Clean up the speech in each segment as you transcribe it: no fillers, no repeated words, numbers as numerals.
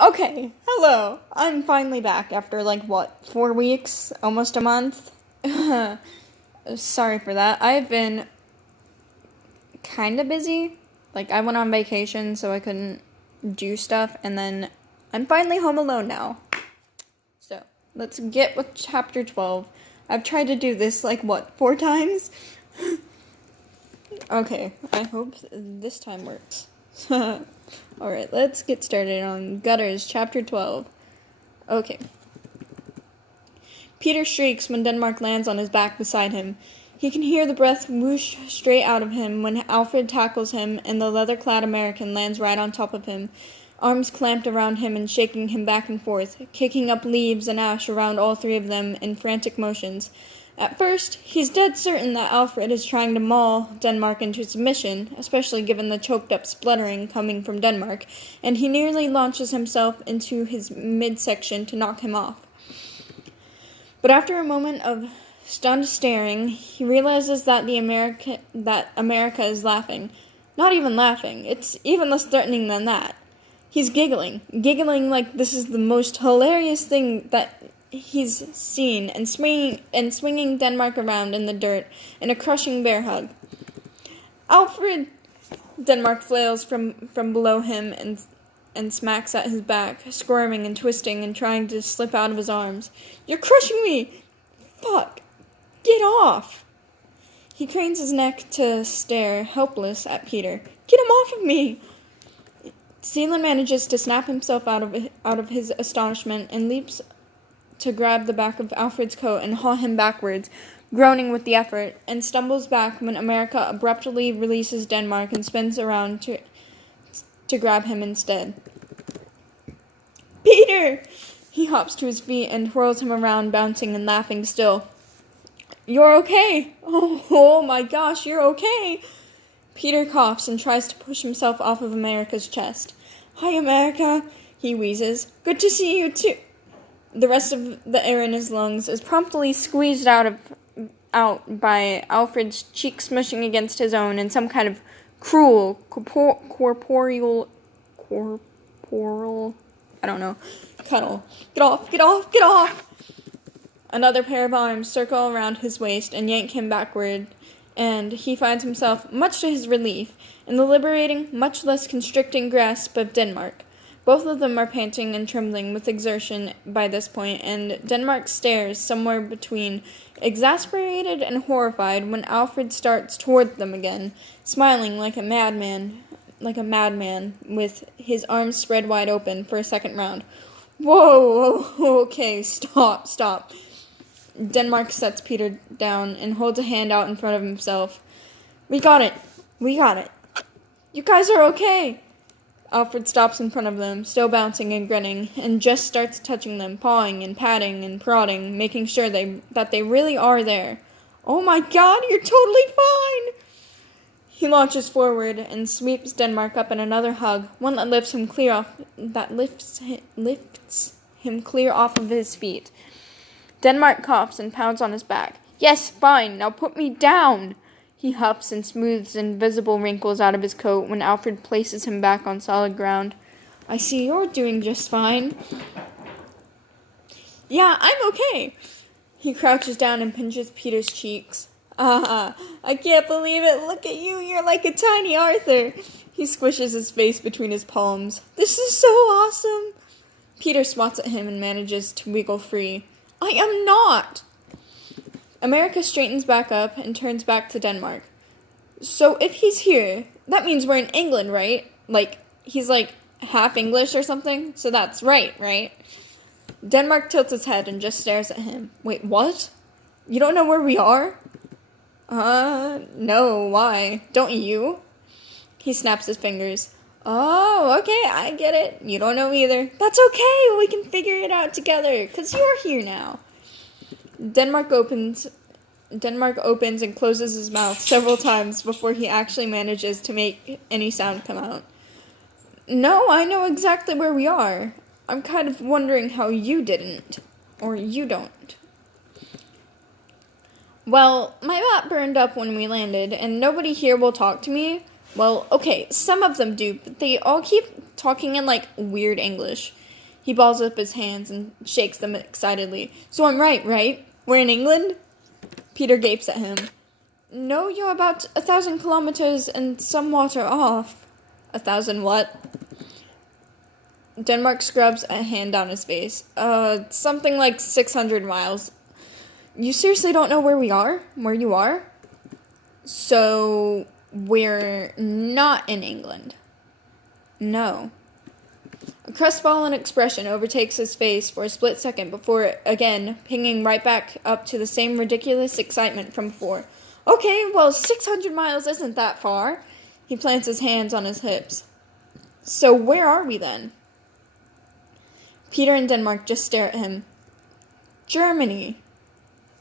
Okay, hello. I'm finally back after 4 weeks? Almost a month? Sorry for that. I've been kinda busy. I went on vacation, so I couldn't do stuff, and then I'm finally home alone now. So, let's get with chapter 12. I've tried to do this 4 times? Okay, I hope this time works. Alright, let's get started on Gutters, chapter 12. Okay. Peter shrieks when Denmark lands on his back beside him. He can hear the breath whoosh straight out of him when Alfred tackles him and the leather-clad American lands right on top of him, arms clamped around him and shaking him back and forth, kicking up leaves and ash around all three of them in frantic motions. At first, he's dead certain that Alfred is trying to maul Denmark into submission, especially given the choked-up spluttering coming from Denmark, and he nearly launches himself into his midsection to knock him off. But after a moment of stunned staring, he realizes that America is laughing. Not even laughing. It's even less threatening than that. He's giggling like this is the most hilarious thing that he's seen, and swinging Denmark around in the dirt in a crushing bear hug. Alfred! Denmark flails from below him and smacks at his back, squirming and twisting and trying to slip out of his arms. You're crushing me! Fuck! Get off! He cranes his neck to stare, helpless, at Peter. Get him off of me! Seelan manages to snap himself out of his astonishment and leaps to grab the back of Alfred's coat and haul him backwards, groaning with the effort, and stumbles back when America abruptly releases Denmark and spins around to grab him instead. Peter! He hops to his feet and twirls him around, bouncing and laughing still. You're okay! Oh my gosh, you're okay! Peter coughs and tries to push himself off of America's chest. Hi, America, he wheezes. Good to see you too. The rest of the air in his lungs is promptly squeezed out by Alfred's cheek smushing against his own in some kind of cruel, corporeal, I don't know, cuddle. Get off, get off, get off! Another pair of arms circle around his waist and yank him backward, and he finds himself, much to his relief, in the liberating, much less constricting grasp of Denmark. Both of them are panting and trembling with exertion by this point, and Denmark stares somewhere between exasperated and horrified when Alfred starts toward them again, smiling like a madman, with his arms spread wide open for a second round. Whoa, okay, stop. Denmark sets Peter down and holds a hand out in front of himself. We got it. You guys are okay. Alfred stops in front of them, still bouncing and grinning, and just starts touching them, pawing and patting and prodding, making sure that they really are there. Oh my god, you're totally fine! He launches forward and sweeps Denmark up in another hug, one that lifts him clear off of his feet. Denmark coughs and pounds on his back. Yes, fine, now put me down! He huffs and smooths invisible wrinkles out of his coat when Alfred places him back on solid ground. I see you're doing just fine. Yeah, I'm okay. He crouches down and pinches Peter's cheeks. I can't believe it. Look at you. You're like a tiny Arthur. He squishes his face between his palms. This is so awesome. Peter swats at him and manages to wiggle free. I am not. America straightens back up and turns back to Denmark. So if he's here, that means we're in England, right? He's half English or something? So that's right? Denmark tilts his head and just stares at him. Wait, what? You don't know where we are? No, why? Don't you? He snaps his fingers. Oh, okay, I get it. You don't know either. That's okay, we can figure it out together, 'cause you're here now. Denmark opens and closes his mouth several times before he actually manages to make any sound come out. No, I know exactly where we are. I'm kind of wondering how you didn't. Or you don't. Well, my map burned up when we landed, and nobody here will talk to me, Well, okay, some of them do, but they all keep talking in, weird English. He balls up his hands and shakes them excitedly. So I'm right? We're in England? Peter gapes at him. No, you're about 1,000 kilometers and some water off. 1,000 what? Denmark scrubs a hand down his face. Something like 600 miles. You seriously don't know where we are? Where you are? So, we're not in England. No. A crestfallen expression overtakes his face for a split second before, again, pinging right back up to the same ridiculous excitement from before. Okay, well, 600 miles isn't that far. He plants his hands on his hips. So where are we then? Peter and Denmark just stare at him. Germany,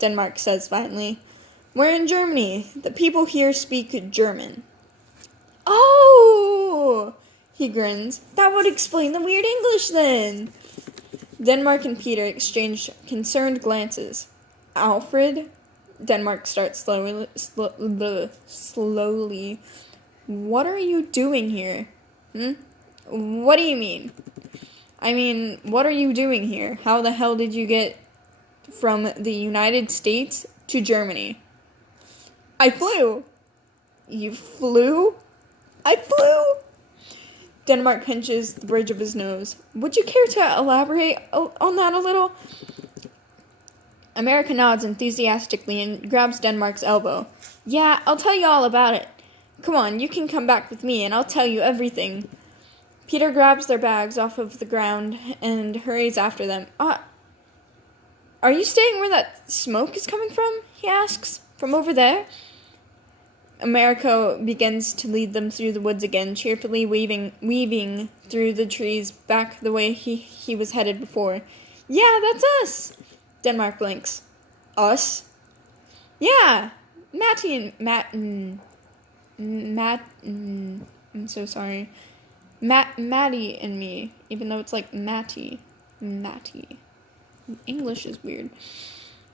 Denmark says violently. We're in Germany. The people here speak German. Oh, he grins. That would explain the weird English then. Denmark and Peter exchange concerned glances. Alfred? Denmark starts slowly. What are you doing here? What do you mean? I mean, what are you doing here? How the hell did you get from the United States to Germany? I flew. You flew? I flew. Denmark pinches the bridge of his nose. Would you care to elaborate on that a little? America nods enthusiastically and grabs Denmark's elbow. Yeah, I'll tell you all about it. Come on, you can come back with me and I'll tell you everything. Peter grabs their bags off of the ground and hurries after them. Are you staying where that smoke is coming from? He asks. From over there? America begins to lead them through the woods again, cheerfully weaving through the trees back the way he was headed before. Yeah, that's us! Denmark blinks. Us? Yeah! Matty and I'm so sorry. Maddie and me, even though it's like Matty. English is weird.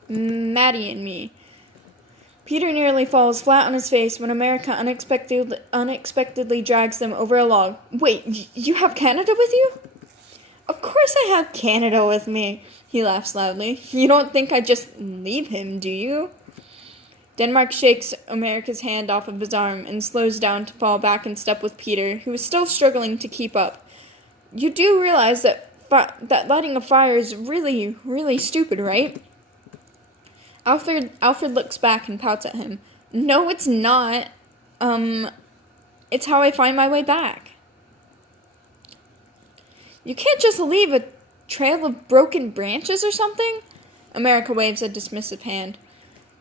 Maddie and me. Peter nearly falls flat on his face when America unexpectedly drags them over a log. Wait, you have Canada with you? Of course I have Canada with me, he laughs loudly. You don't think I'd just leave him, do you? Denmark shakes America's hand off of his arm and slows down to fall back in step with Peter, who is still struggling to keep up. You do realize that lighting a fire is really, really stupid, right? Alfred looks back and pouts at him. No, it's not. It's how I find my way back. You can't just leave a trail of broken branches or something? America waves a dismissive hand.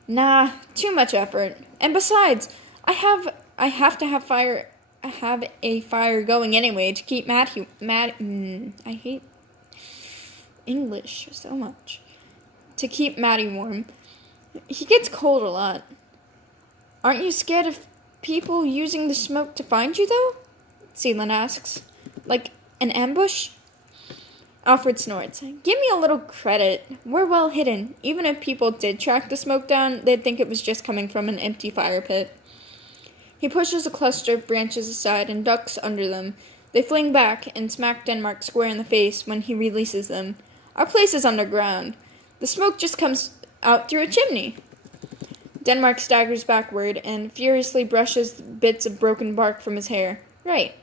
Nah, too much effort. And besides, I have to have a fire going anyway to keep I hate English so much. To keep Matty warm. He gets cold a lot. Aren't you scared of people using the smoke to find you, though? Seelan asks. Like an ambush? Alfred snorts. Give me a little credit. We're well hidden. Even if people did track the smoke down, they'd think it was just coming from an empty fire pit. He pushes a cluster of branches aside and ducks under them. They fling back and smack Denmark square in the face when he releases them. Our place is underground. The smoke just comes out through a chimney. Denmark staggers backward and furiously brushes bits of broken bark from his hair. Right.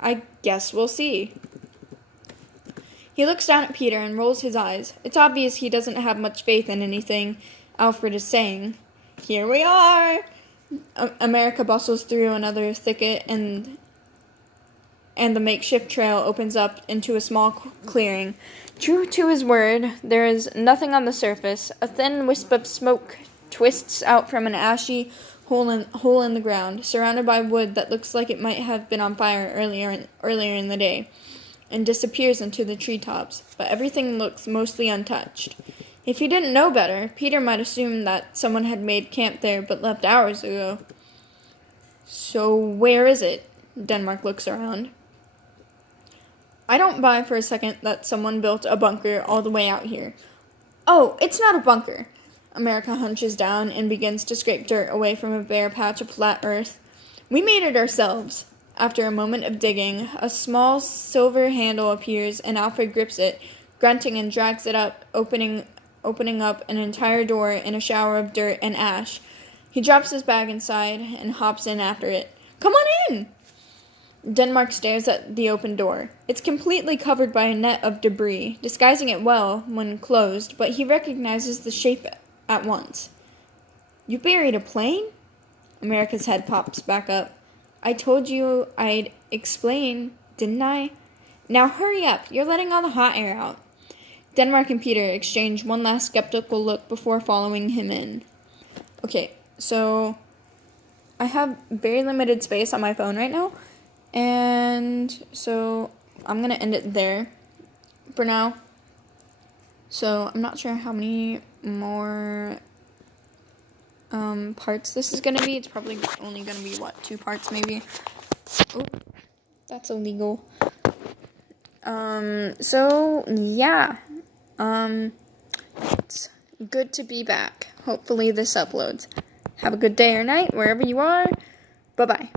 I guess we'll see. He looks down at Peter and rolls his eyes. It's obvious he doesn't have much faith in anything Alfred is saying. Here we are! America bustles through another thicket and the makeshift trail opens up into a small clearing. True to his word, there is nothing on the surface. A thin wisp of smoke twists out from an ashy hole in the ground, surrounded by wood that looks like it might have been on fire earlier in the day, and disappears into the treetops, but everything looks mostly untouched. If he didn't know better, Peter might assume that someone had made camp there but left hours ago. So where is it? Denmark looks around. I don't buy for a second that someone built a bunker all the way out here. Oh, it's not a bunker. America hunches down and begins to scrape dirt away from a bare patch of flat earth. We made it ourselves. After a moment of digging, a small silver handle appears and Alfred grips it, grunting, and drags it up, opening up an entire door in a shower of dirt and ash. He drops his bag inside and hops in after it. "Come on in!" Denmark stares at the open door. It's completely covered by a net of debris, disguising it well when closed, but he recognizes the shape at once. "You buried a plane?" America's head pops back up. "I told you I'd explain, didn't I? Now hurry up, you're letting all the hot air out." Denmark and Peter exchange one last skeptical look before following him in. Okay, so I have very limited space on my phone right now, and so I'm going to end it there for now. So I'm not sure how many more parts this is going to be. It's probably only going to be, 2 parts maybe? Oh, that's illegal. So, yeah. It's good to be back. Hopefully this uploads. Have a good day or night, wherever you are. Bye-bye.